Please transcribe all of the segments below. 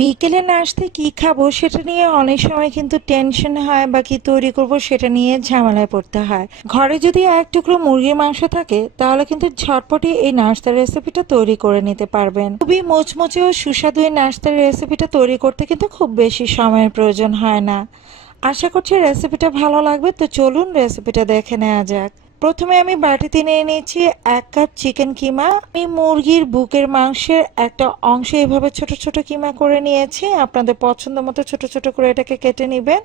বিকেলে নাস্তে কি খাব সেটা নিয়ে অনেক সময় কিন্তু টেনশন হয় বা কি তৈরি করব সেটা নিয়ে ঝামেলায় পড়তে হয়। ঘরে যদি এক টুকরো মুরগির মাংস থাকে, তাহলে কিন্তু ঝটপটি এই নাস্তার রেসিপিটা তৈরি করে নিতে পারবেন। খুবই মুচমুচে ও সুস্বাদু এই নাস্তার রেসিপিটা তৈরি করতে কিন্তু খুব বেশি সময়ের প্রয়োজন হয় না। আশা করছি রেসিপিটা ভালো লাগবে, তো চলুন রেসিপিটা দেখে নেওয়া যাক। প্রথমে আমি বাটিতে নিয়ে নিয়েছি এক কাপ চিকেন কিমা। আমি মুরগির বুকের মাংসের একটা অংশ এভাবে ছোট ছোট কিমা করে নিয়েছি। আপনাদের পছন্দ মতো ছোট ছোট করে এটাকে কেটে নেবেন।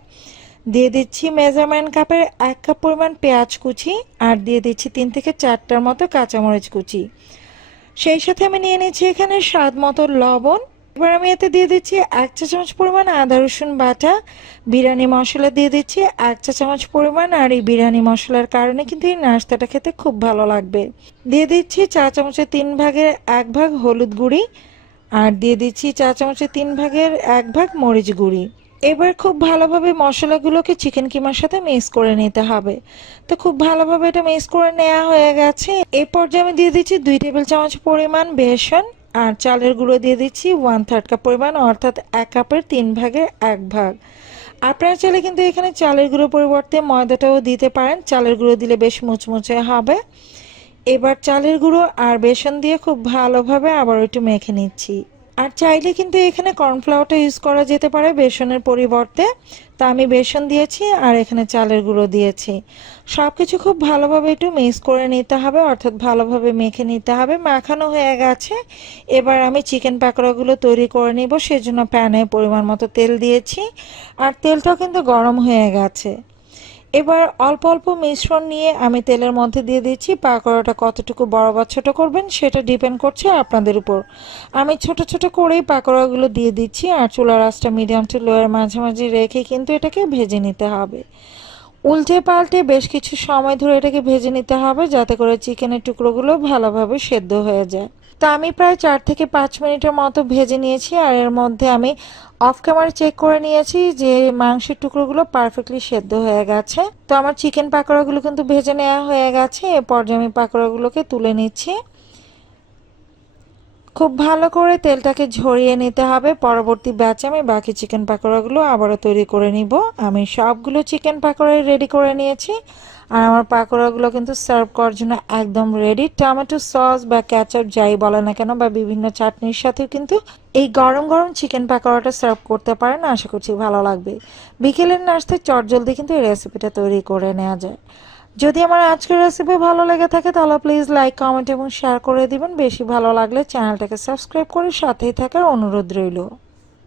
দিয়ে দিচ্ছি মেজারমেন্ট কাপের এক কাপ পরিমাণ পেঁয়াজ কুচি আর দিয়ে দিচ্ছি তিন থেকে চারটার মতো কাঁচামরিচ কুচি। সেই সাথে আমি নিয়ে নিয়েছি এখানে স্বাদ মতো লবণ এবার আমি এতে দিয়ে দিচ্ছি এক চা চামচ পরিমাণ আদা, রসুন বাটা। বিরিয়ানি মশলা দিয়ে দিচ্ছি এক চা চামচ পরিমাণ আর এই বিরিয়ানি মশলার কারণে কিন্তু এই নাস্তাটা খেতে খুব ভালো লাগবে। দিয়ে দিচ্ছি চা চামচের তিন ভাগের এক ভাগ হলুদ গুঁড়ি আর দিয়ে দিচ্ছি চা চামচের তিন ভাগের এক ভাগ মরিচ গুঁড়ি। এবার খুব ভালোভাবে মশলাগুলোকে চিকেন কিমার সাথে মিক্স করে নিতে হবে। তো খুব ভালোভাবে এটা মিক্স করে নেওয়া হয়ে গেছে। এই পর্যায়ে আমি দিয়ে দিচ্ছি দুই টেবিল চামচ পরিমাণ বেসন আর চালের গুঁড়ো দিয়ে দিচ্ছি ওয়ান থার্ড কাপ পরিমাণ, অর্থাৎ এক কাপের তিন ভাগে এক ভাগ। আপনারা চাইলে কিন্তু এখানে চালের গুঁড়ো পরিবর্তে ময়দাটাও দিতে পারেন। চালের গুঁড়ো দিলে বেশ মুচমুচে হবে। এবার চালের গুঁড়ো আর বেসন দিয়ে খুব ভালোভাবে আবার একটু মেখে নিচ্ছি। আর চাইলে কিন্তু এখানে কর্নফ্লাওয়ারটা ইউজ করা যেতে পারে বেসনের পরিবর্তে। তা আমি বেসন দিয়েছি আর এখানে চালের গুঁড়ো দিয়েছি। সব কিছু খুব ভালোভাবে একটু মিক্স করে নিতে হবে, অর্থাৎ ভালোভাবে মেখে নিতে হবে। মাখানো হয়ে গেছে। এবার আমি চিকেন পাকোড়াগুলো তৈরি করে নিব। সেজন্য প্যানে পরিমাণ মতো তেল দিয়েছি। আর তেলটাও কিন্তু গরম হয়ে গেছে। এবার অল্প অল্প মিশ্রণ নিয়ে আমি তেলের মধ্যে দিয়ে দিচ্ছি। পাকোড়াটা কতটুকু বড় বা ছোট করবেন সেটা ডিপেন্ড করছে আপনাদের উপর। আমি ছোট ছোট করেই পাকোড়াগুলো দিয়ে দিচ্ছি আর চুলার আঁচটা মিডিয়াম টু লোয়ের মাঝামাঝি রেখে কিন্তু এটাকে ভেজে নিতে হবে। উল্টে পাল্টে বেশ কিছু সময় ধরে এটাকে ভেজে নিতে হবে যাতে করে চিকেনের টুকরোগুলো ভালোভাবে সেদ্ধ হয়ে যায়। তা আমি প্রায় চার থেকে পাঁচ মিনিটের মতো ভেজে নিয়েছি আর এর মধ্যে আমি অফ ক্যামেরা চেক করে নিয়েছি যে মাংসের টুকরোগুলো পারফেক্টলি সেদ্ধ হয়ে গেছে। তো আমার চিকেন পাকোড়াগুলো কিন্তু ভেজে নেওয়া হয়ে গেছে। এ পর্যায়ে আমি পাকোড়াগুলোকে তুলে নিচ্ছি। খুব ভালো করে তেলটাকে ঝরিয়ে নিতে হবে। পরবর্তী ব্যাচে আমি বাকি চিকেন পাকোড়াগুলো আবারও তৈরি করে নিব। আমি সবগুলো চিকেন পাকোড়াই রেডি করে নিয়েছি। আর আমার পাকোড়াগুলো কিন্তু সার্ভ করার জন্য একদম রেডি টমেটো সস বা ক্যাচআপ যাই বলে না কেন বা বিভিন্ন চাটনির সাথেও কিন্তু এই গরম গরম চিকেন পাকোড়াটা সার্ভ করতে পারেন। আশা করছি ভালো লাগবে। বিকেলের নাস্তায় চটজলদি কিন্তু এই রেসিপিটা তৈরি করে নেওয়া যায়। যদি আমার আজকের রেসিপি ভালো লেগে থাকে, তাহলে প্লিজ লাইক কমেন্ট এবং শেয়ার করে দিবেন। বেশি ভালো লাগলে চ্যানেলটাকে সাবস্ক্রাইব করে সাথেই থাকার অনুরোধ রইল।